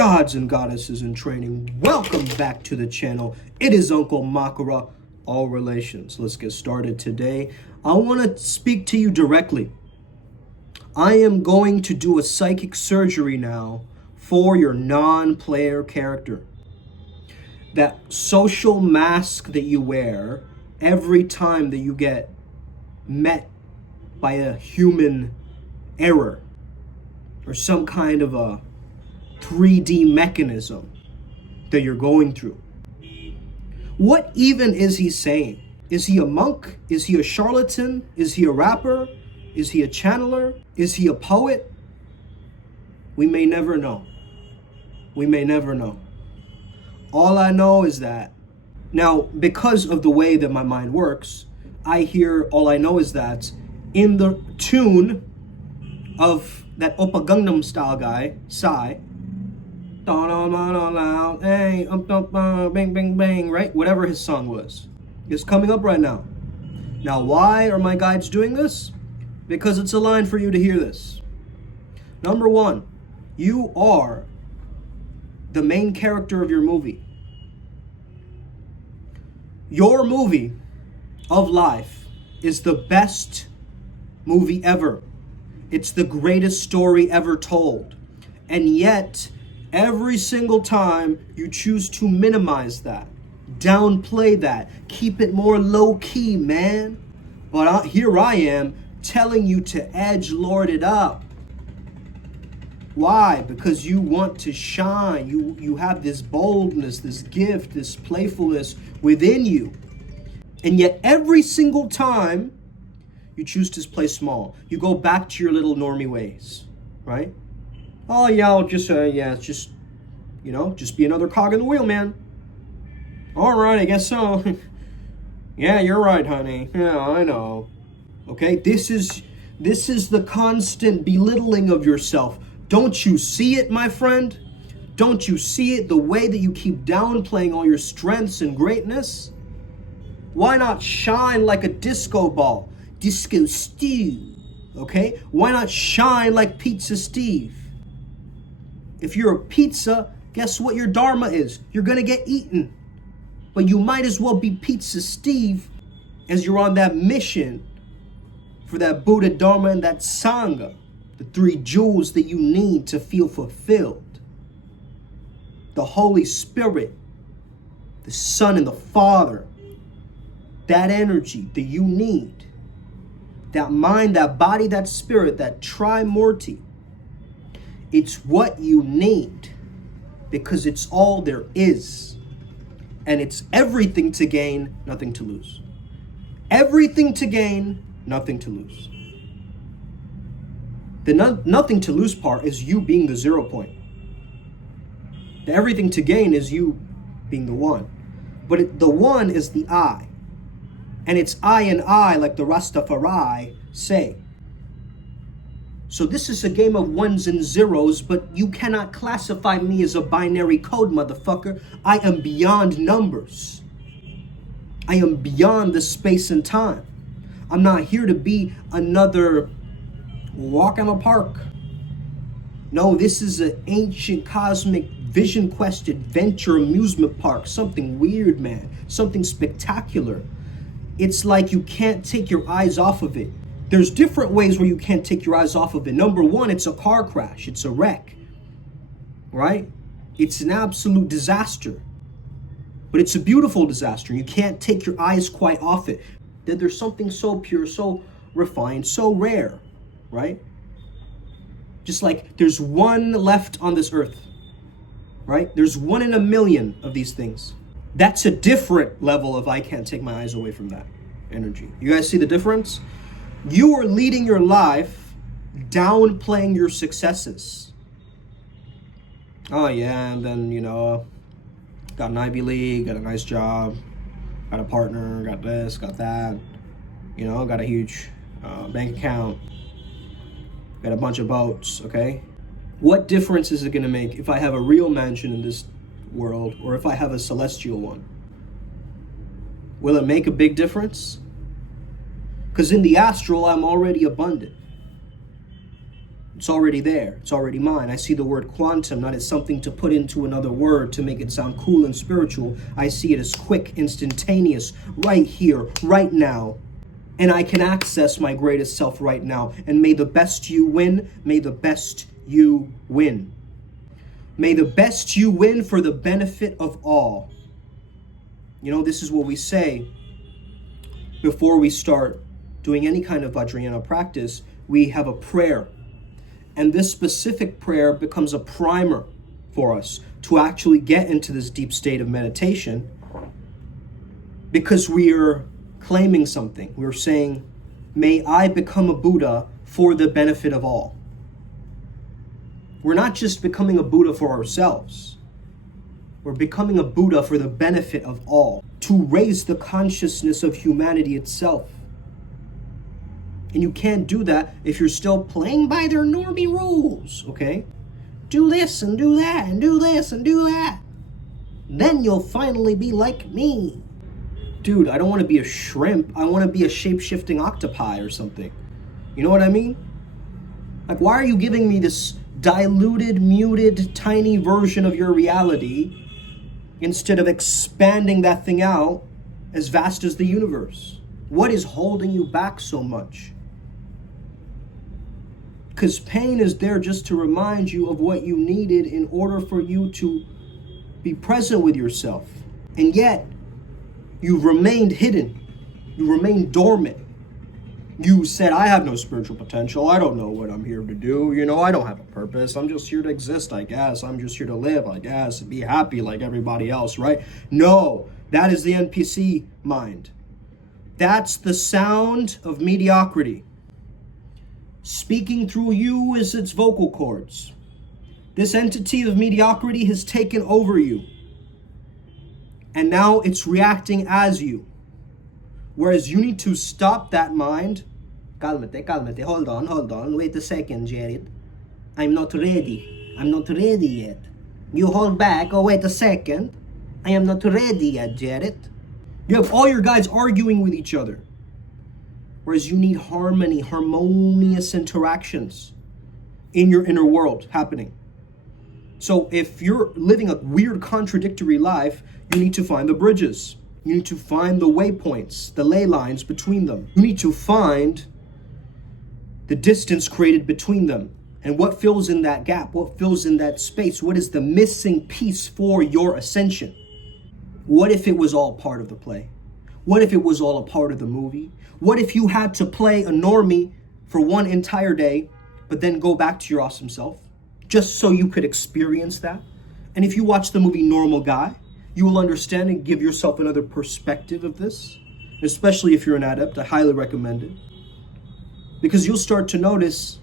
Gods and goddesses in training, welcome back to the channel. It is Uncle Makara, all relations. Let's get started today. I want to speak to you directly. I am going to do a psychic surgery now for your non-player character. That social mask that you wear every time that you get met by a human error or some kind of a 3D mechanism that you're going through. What even is he saying? Is he a monk? Is he a charlatan? Is he a rapper? Is he a channeler? Is he a poet? We may never know. We may never know. All I know is that now, because of the way that my mind works, I hear all I know is that in the tune of that Oppa Gangnam Style guy, Psy, hey, bang, bang, bang, right? Whatever his song was, is coming up right now. Now, why are my guides doing this? Because it's a line for you to hear this. Number one, you are the main character of your movie. Your movie of life is the best movie ever. It's the greatest story ever told. And yet, every single time you choose to minimize that, downplay that, keep it more low-key, man. But here I am telling you to edgelord it up. Why? Because you want to shine. You have this boldness, this gift, this playfulness within you. And yet every single time you choose to play small, you go back to your little normie ways, right? Oh yeah, I'll just, it's just, just be another cog in the wheel, man. All right, I guess so. Yeah, you're right, honey. Yeah, I know. Okay, this is the constant belittling of yourself. Don't you see it, my friend? Don't you see it, the way that you keep downplaying all your strengths and greatness? Why not shine like a disco ball? Disco Steve, okay? Why not shine like Pizza Steve? If you're a pizza, guess what your dharma is? You're gonna get eaten. But you might as well be Pizza Steve as you're on that mission for that Buddha, Dharma, and that Sangha. The three jewels that you need to feel fulfilled. The Holy Spirit, the Son and the Father. That energy that you need. That mind, that body, that spirit, that trimurti. It's what you need because it's all there is. And it's everything to gain, nothing to lose. Everything to gain, nothing to lose. The nothing to lose part is you being the 0 point. The everything to gain is you being the one. But the one is the I. And it's I and I, like the Rastafari say. So this is a game of ones and zeros, but you cannot classify me as a binary code, motherfucker. I am beyond numbers. I am beyond the space and time. I'm not here to be another walk in the park. No, this is an ancient cosmic vision quest adventure amusement park. Something weird, man. Something spectacular. It's like you can't take your eyes off of it. There's different ways where you can't take your eyes off of it. Number one, it's a car crash. It's a wreck, right? It's an absolute disaster. But it's a beautiful disaster. You can't take your eyes quite off it. Then there's something so pure, so refined, so rare, right? Just like there's one left on this earth, right? There's 1 in a million of these things. That's a different level of I can't take my eyes away from that energy. You guys see the difference? You are leading your life downplaying your successes. Oh yeah, and then, got an Ivy League, got a nice job, got a partner, got this, got that, got a huge bank account, got a bunch of boats, okay? What difference is it gonna make if I have a real mansion in this world or if I have a celestial one? Will it make a big difference? Because in the astral, I'm already abundant. It's already there. It's already mine. I see the word quantum not as something to put into another word to make it sound cool and spiritual. I see it as quick, instantaneous, right here, right now. And I can access my greatest self right now. And may the best you win. May the best you win. May the best you win for the benefit of all. You know, this is what we say before we start doing any kind of Vajrayana practice. We have a prayer. And this specific prayer becomes a primer for us to actually get into this deep state of meditation, because we're claiming something. We're saying, may I become a Buddha for the benefit of all. We're not just becoming a Buddha for ourselves. We're becoming a Buddha for the benefit of all, to raise the consciousness of humanity itself. And you can't do that if you're still playing by their normie rules, okay? Do this and do that and do this and do that. Then you'll finally be like me. Dude, I don't want to be a shrimp. I want to be a shape-shifting octopi or something. You know what I mean? Like, why are you giving me this diluted, muted, tiny version of your reality instead of expanding that thing out as vast as the universe? What is holding you back so much? Because pain is there just to remind you of what you needed in order for you to be present with yourself. And yet, you've remained hidden. You remained dormant. You said, I have no spiritual potential. I don't know what I'm here to do. You know, I don't have a purpose. I'm just here to exist, I guess. I'm just here to live, I guess, and be happy like everybody else, right? No, that is the NPC mind. That's the sound of mediocrity. Speaking through you is its vocal cords. This entity of mediocrity has taken over you. And now it's reacting as you. Whereas you need to stop that mind. Calmate. Hold on. Wait a second, Jared. I'm not ready. I'm not ready yet. You hold back. Oh, wait a second. I am not ready yet, Jared. You have all your guys arguing with each other. Whereas you need harmony, harmonious interactions in your inner world happening. So if you're living a weird contradictory life, you need to find the bridges. You need to find the waypoints, the ley lines between them. You need to find the distance created between them. And what fills in that gap? What fills in that space? What is the missing piece for your ascension? What if it was all part of the play? What if it was all a part of the movie? What if you had to play a normie for one entire day, but then go back to your awesome self, just so you could experience that? And if you watch the movie Normal Guy, you will understand and give yourself another perspective of this. Especially if you're an adept, I highly recommend it. Because you'll start to notice,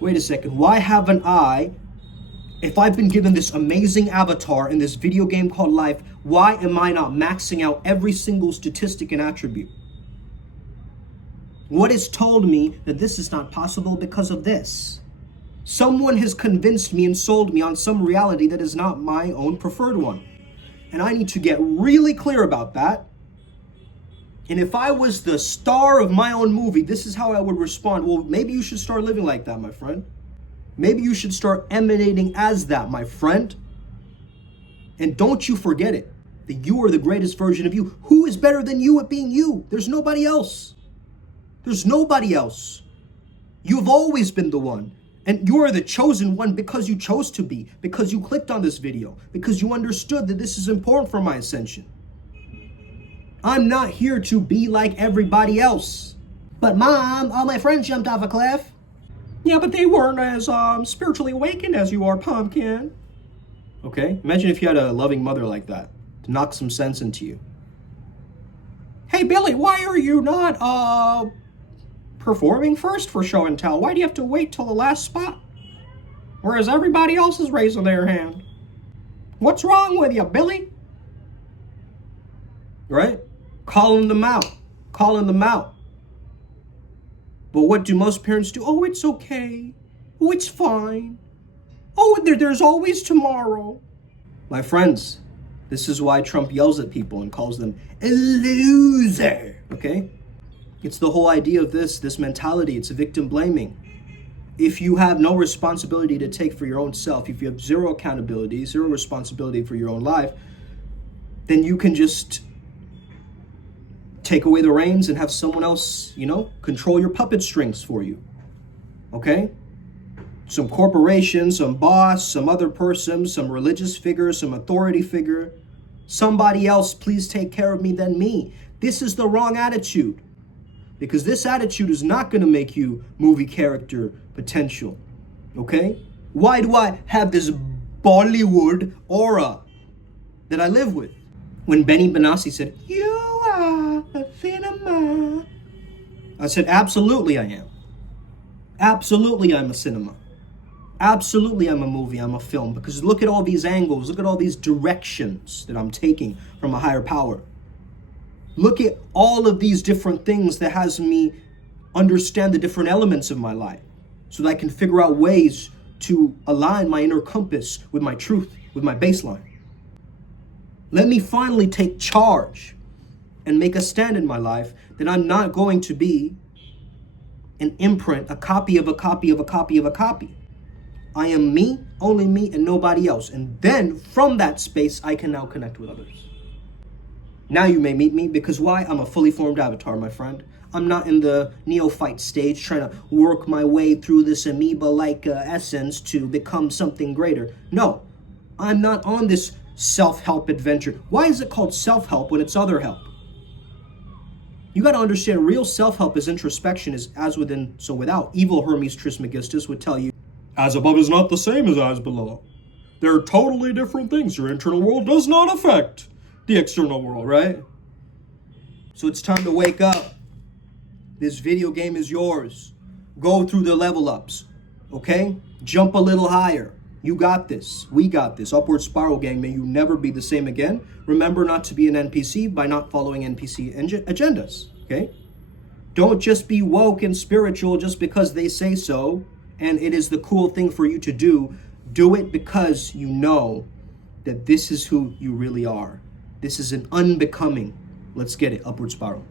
wait a second, why haven't I, if I've been given this amazing avatar in this video game called life, why am I not maxing out every single statistic and attribute? What has told me that this is not possible because of this? Someone has convinced me and sold me on some reality that is not my own preferred one. And I need to get really clear about that. And if I was the star of my own movie, this is how I would respond. Well, maybe you should start living like that, my friend. Maybe you should start emanating as that, my friend. And don't you forget it, that you are the greatest version of you. Who is better than you at being you? There's nobody else. There's nobody else. You've always been the one. And you are the chosen one because you chose to be, because you clicked on this video, because you understood that this is important for my ascension. I'm not here to be like everybody else. But Mom, all my friends jumped off a cliff. Yeah, but they weren't as spiritually awakened as you are, Pumpkin. Okay, imagine if you had a loving mother like that to knock some sense into you. Hey, Billy, why are you not performing first for show and tell? Why do you have to wait till the last spot? Whereas everybody else is raising their hand. What's wrong with you, Billy? Right? Calling them out. But what do most parents do? Oh, it's okay. Oh, it's fine. Oh, there's always tomorrow. My friends, this is why Trump yells at people and calls them a loser. Okay? It's the whole idea of this mentality. It's victim blaming. if you have no responsibility to take for your own self, if you have zero accountability, zero responsibility for your own life, then you can just take away the reins and have someone else, control your puppet strings for you. Okay? Some corporation, some boss, some other person, some religious figure, some authority figure. Somebody else, please take care of me than me. This is the wrong attitude. Because this attitude is not going to make you movie character potential. Okay? Why do I have this Bollywood aura that I live with? When Benny Benassi said, "You are a cinema," I said, absolutely I am. Absolutely I'm a cinema. Absolutely I'm a movie, I'm a film. Because look at all these angles, look at all these directions that I'm taking from a higher power. Look at all of these different things that has me understand the different elements of my life so that I can figure out ways to align my inner compass with my truth, with my baseline. Let me finally take charge and make a stand in my life that I'm not going to be an imprint, a copy of a copy of a copy of a copy. I am me, only me, and nobody else. And then from that space, I can now connect with others. Now you may meet me because why? I'm a fully formed avatar, my friend. I'm not in the neophyte stage trying to work my way through this amoeba-like essence to become something greater. No, I'm not on this self-help adventure. Why is it called self-help when it's other help? You got to understand, real self-help is introspection, is as within, so without. Evil Hermes Trismegistus would tell you, as above is not the same as below. They're totally different things. Your internal world does not affect the external world, right? So it's time to wake up. This video game is yours. Go through the level ups, okay? Jump a little higher. You got this. We got this. Upward spiral, gang. May you never be the same again. Remember not to be an NPC by not following NPC agendas, okay? Don't just be woke and spiritual just because they say so and it is the cool thing for you to do. Do it because you know that this is who you really are. This is an unbecoming. Let's get it. Upward spiral.